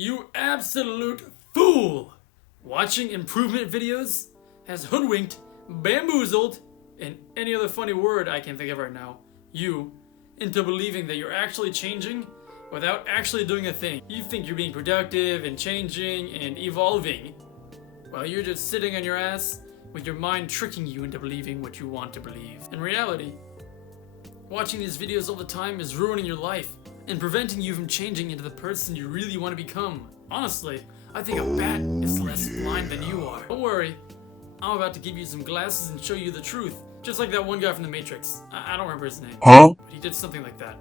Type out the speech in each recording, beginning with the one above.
You absolute fool! Watching improvement videos has hoodwinked, bamboozled, and any other funny word I can think of right now, you, into believing that you're actually changing without actually doing a thing. You think you're being productive and changing and evolving, while you're just sitting on your ass with your mind tricking you into believing what you want to believe. In reality, watching these videos all the time is ruining your life and preventing you from changing into the person you really want to become. Honestly, I think a bat is less blind than you are. Don't worry, I'm about to give you some glasses and show you the truth. Just like that one guy from The Matrix. I don't remember his name. Huh? But he did something like that.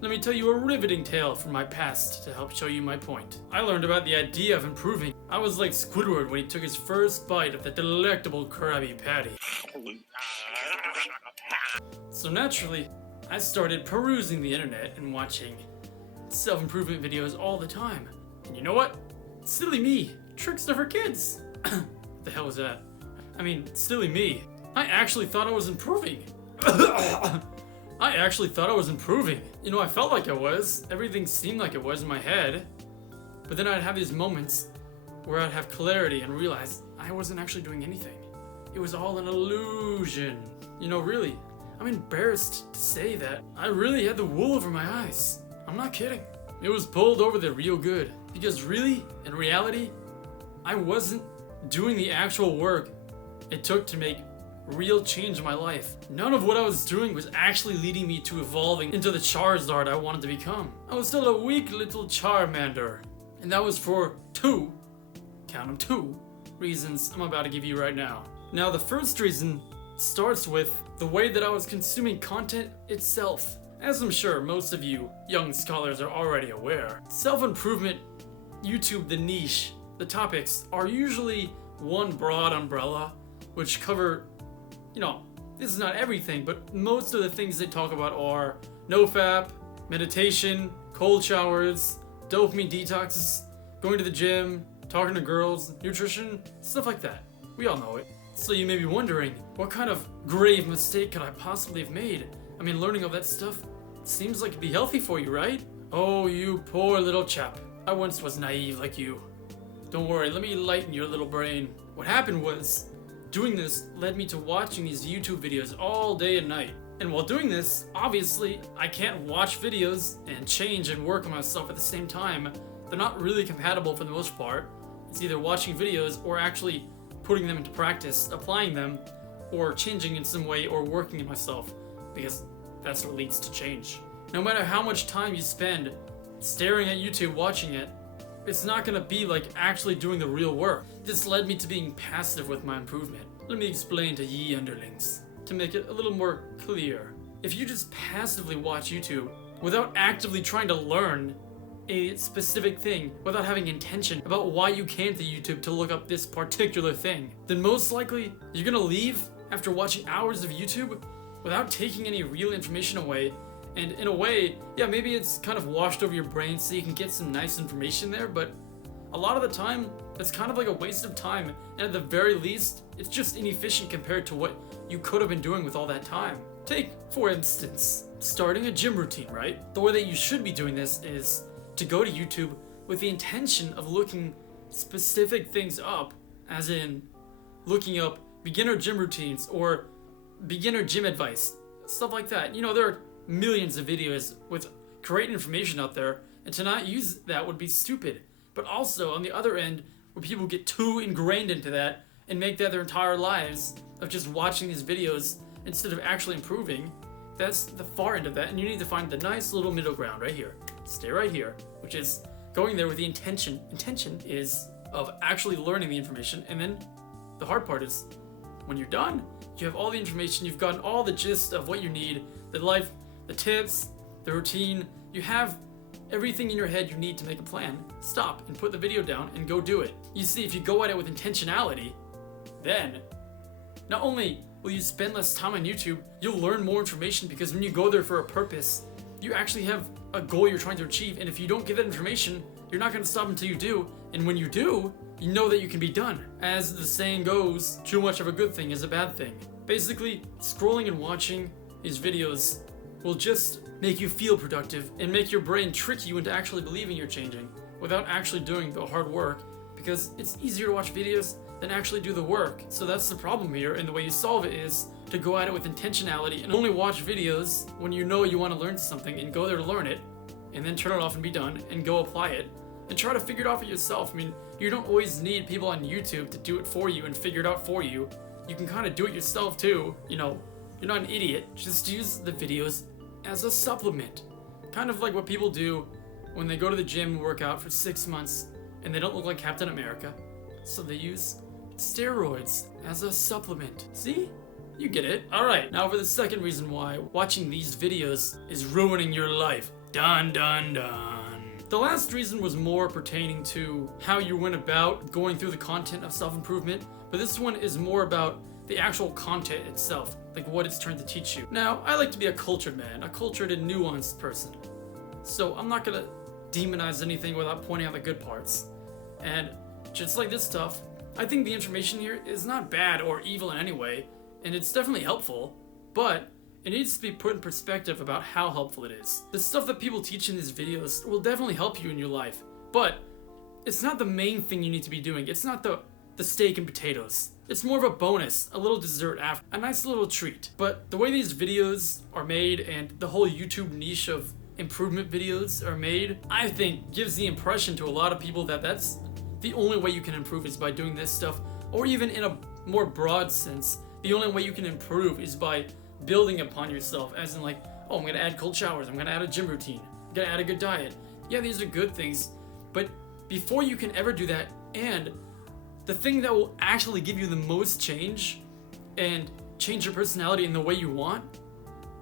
Let me tell you a riveting tale from my past to help show you my point. I learned about the idea of improving. I was like Squidward when he took his first bite of the delectable Krabby Patty. So naturally, I started perusing the internet and watching self-improvement videos all the time. And you know what? Silly me. Trickster for kids. What the hell was that? I mean, silly me. I actually thought I was improving. You know, I felt like I was. Everything seemed like it was in my head. But then I'd have these moments where I'd have clarity and realize I wasn't actually doing anything. It was all an illusion. You know, really, I'm embarrassed to say that I really had the wool over my eyes. I'm not kidding. It was pulled over there real good. Because really, in reality, I wasn't doing the actual work it took to make real change in my life. None of what I was doing was actually leading me to evolving into the Charizard I wanted to become. I was still a weak little Charmander. And that was for two reasons I'm about to give you right now. Now, the first reason starts with the way that I was consuming content itself. As I'm sure most of you young scholars are already aware, self-improvement, YouTube, the niche, the topics are usually one broad umbrella which cover, you know, this is not everything, but most of the things they talk about are nofap, meditation, cold showers, dopamine detoxes, going to the gym, talking to girls, nutrition, stuff like that. We all know it. So you may be wondering, what kind of grave mistake could I possibly have made? I mean, learning all that stuff seems like it'd be healthy for you, right? Oh, you poor little chap. I once was naive like you. Don't worry, let me lighten your little brain. What happened was, doing this led me to watching these YouTube videos all day and night. And while doing this, obviously, I can't watch videos and change and work on myself at the same time. They're not really compatible for the most part. It's either watching videos or actually putting them into practice, applying them, or changing in some way or working on myself, because that's what leads to change. No matter how much time you spend staring at YouTube watching it, it's not gonna be like actually doing the real work. This led me to being passive with my improvement. Let me explain to ye underlings, to make it a little more clear. If you just passively watch YouTube without actively trying to learn a specific thing, without having intention about why you came to YouTube to look up this particular thing, then most likely you're gonna leave after watching hours of YouTube without taking any real information away. And in a way, yeah, maybe it's kind of washed over your brain so you can get some nice information there, but a lot of the time, that's kind of like a waste of time, and at the very least, it's just inefficient compared to what you could have been doing with all that time. Take, for instance, starting a gym routine, right? The way that you should be doing this is to go to YouTube with the intention of looking specific things up, as in looking up beginner gym routines or beginner gym advice, stuff like that. You know, there are millions of videos with great information out there, and to not use that would be stupid. But also, on the other end, where people get too ingrained into that and make that their entire lives of just watching these videos instead of actually improving, that's the far end of that, and you need to find the nice little middle ground right here. Stay right here, which is going there with the intention is of actually learning the information, and then the hard part is when you're done, you have all the information, you've gotten all the gist of what you need, the life, the tips, the routine, you have everything in your head you need to make a plan. Stop and put the video down and go do it. You see, if you go at it with intentionality, then not only will you spend less time on YouTube, you'll learn more information, because when you go there for a purpose, you actually have a goal you're trying to achieve, and if you don't get that information, you're not going to stop until you do, and when you do, you know that you can be done. As the saying goes, too much of a good thing is a bad thing. Basically, scrolling and watching these videos will just make you feel productive and make your brain trick you into actually believing you're changing, without actually doing the hard work, because it's easier to watch videos than actually do the work. So that's the problem here, and the way you solve it is to go at it with intentionality and only watch videos when you know you want to learn something and go there to learn it, and then turn it off and be done and go apply it and try to figure it out for yourself. I mean, you don't always need people on YouTube to do it for you and figure it out for you. You can kind of do it yourself too. You know, you're not an idiot. Just use the videos as a supplement. Kind of like what people do when they go to the gym and work out for 6 months and they don't look like Captain America. So they use steroids as a supplement. See? You get it. Alright, now for the second reason why watching these videos is ruining your life. Dun dun dun. The last reason was more pertaining to how you went about going through the content of self-improvement, but this one is more about the actual content itself, like what it's trying to teach you. Now, I like to be a cultured man, a cultured and nuanced person. So I'm not gonna demonize anything without pointing out the good parts. And just like this stuff, I think the information here is not bad or evil in any way, and it's definitely helpful, but it needs to be put in perspective about how helpful it is. The stuff that people teach in these videos will definitely help you in your life, but it's not the main thing you need to be doing. It's not the steak and potatoes. It's more of a bonus, a little dessert after, a nice little treat. But the way these videos are made and the whole YouTube niche of improvement videos are made, I think gives the impression to a lot of people that that's the only way you can improve is by doing this stuff, or even in a more broad sense, the only way you can improve is by building upon yourself, as in like, oh, I'm gonna add cold showers, I'm gonna add a gym routine, I'm gonna add a good diet. Yeah, these are good things, but before you can ever do that, and the thing that will actually give you the most change and change your personality in the way you want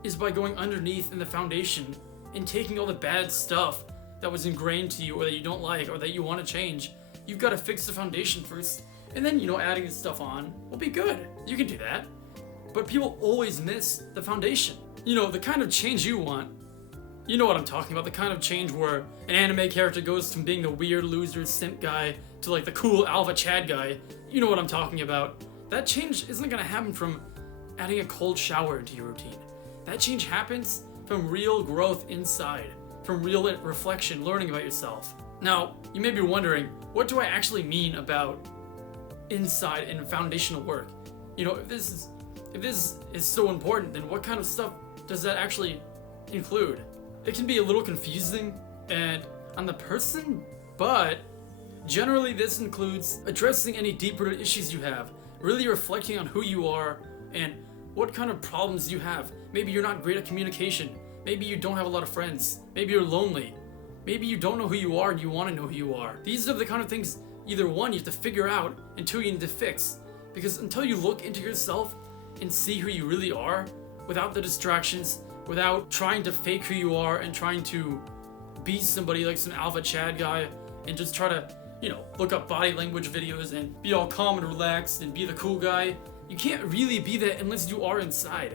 is by going underneath in the foundation and taking all the bad stuff that was ingrained to you or that you don't like or that you want to change. You've got to fix the foundation first, and then, you know, adding this stuff on will be good. You can do that. But people always miss the foundation. You know, the kind of change you want, you know what I'm talking about, the kind of change where an anime character goes from being the weird loser simp guy to like the cool alpha Chad guy. You know what I'm talking about. That change isn't gonna happen from adding a cold shower into your routine. That change happens from real growth inside, from real reflection, learning about yourself. Now, you may be wondering, what do I actually mean about inside and foundational work? You know, if this is so important, then what kind of stuff does that actually include? It can be a little confusing and on the person, but generally this includes addressing any deep-rooted issues you have, really reflecting on who you are and what kind of problems you have. Maybe you're not great at communication, maybe you don't have a lot of friends, maybe you're lonely, maybe you don't know who you are and you want to know who you are. These are the kind of things, either one, you have to figure out, and two, you need to fix. Because until you look into yourself and see who you really are, without the distractions, without trying to fake who you are and trying to be somebody like some alpha Chad guy and just try to, you know, look up body language videos and be all calm and relaxed and be the cool guy, you can't really be that unless you are inside.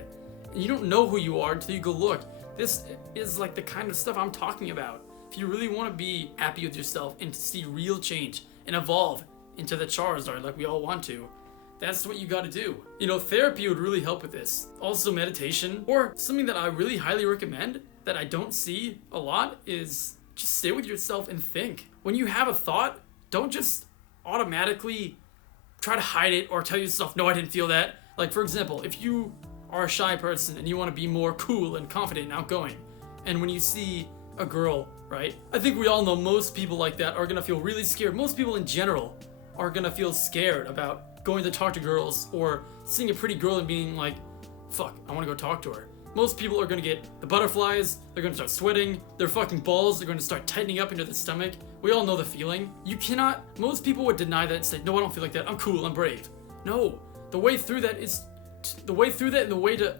And you don't know who you are until you go look. This is like the kind of stuff I'm talking about. If you really want to be happy with yourself and to see real change and evolve into the Charizard like we all want to, that's what you gotta do. You know, therapy would really help with this. Also meditation, or something that I really highly recommend that I don't see a lot is just stay with yourself and think. When you have a thought, don't just automatically try to hide it or tell yourself, no, I didn't feel that. Like, for example, if you are a shy person and you want to be more cool and confident and outgoing, and when you see a girl, right? I think we all know most people like that are gonna feel really scared. Most people in general are gonna feel scared about going to talk to girls or seeing a pretty girl and being like, fuck, I wanna go talk to her. Most people are gonna get the butterflies, they're gonna start sweating, their fucking balls are gonna start tightening up into the stomach. We all know the feeling. You cannot, most people would deny that and say, no, I don't feel like that, I'm cool, I'm brave. No, the way through that and the way to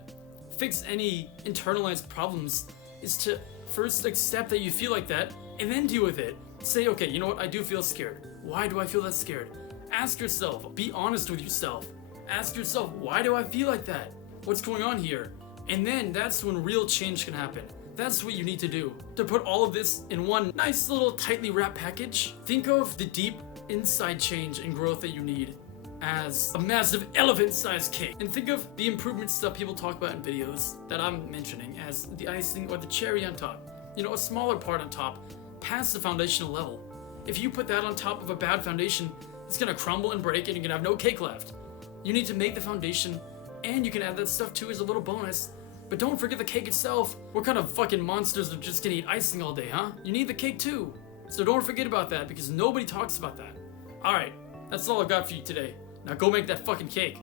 fix any internalized problems is to first accept that you feel like that and then deal with it. Say, okay, you know what, I do feel scared. Why do I feel that scared? Ask yourself, be honest with yourself. Ask yourself, why do I feel like that? What's going on here? And then that's when real change can happen. That's what you need to do. To put all of this in one nice little tightly wrapped package, think of the deep inside change and growth that you need as a massive elephant-sized cake. And think of the improvements that people talk about in videos that I'm mentioning as the icing or the cherry on top. You know, a smaller part on top, past the foundational level. If you put that on top of a bad foundation, it's gonna crumble and break and you're gonna have no cake left. You need to make the foundation, and you can add that stuff too as a little bonus. But don't forget the cake itself. What kind of fucking monsters are just gonna eat icing all day, huh? You need the cake too. So don't forget about that because nobody talks about that. Alright, that's all I've got for you today. Now go make that fucking cake.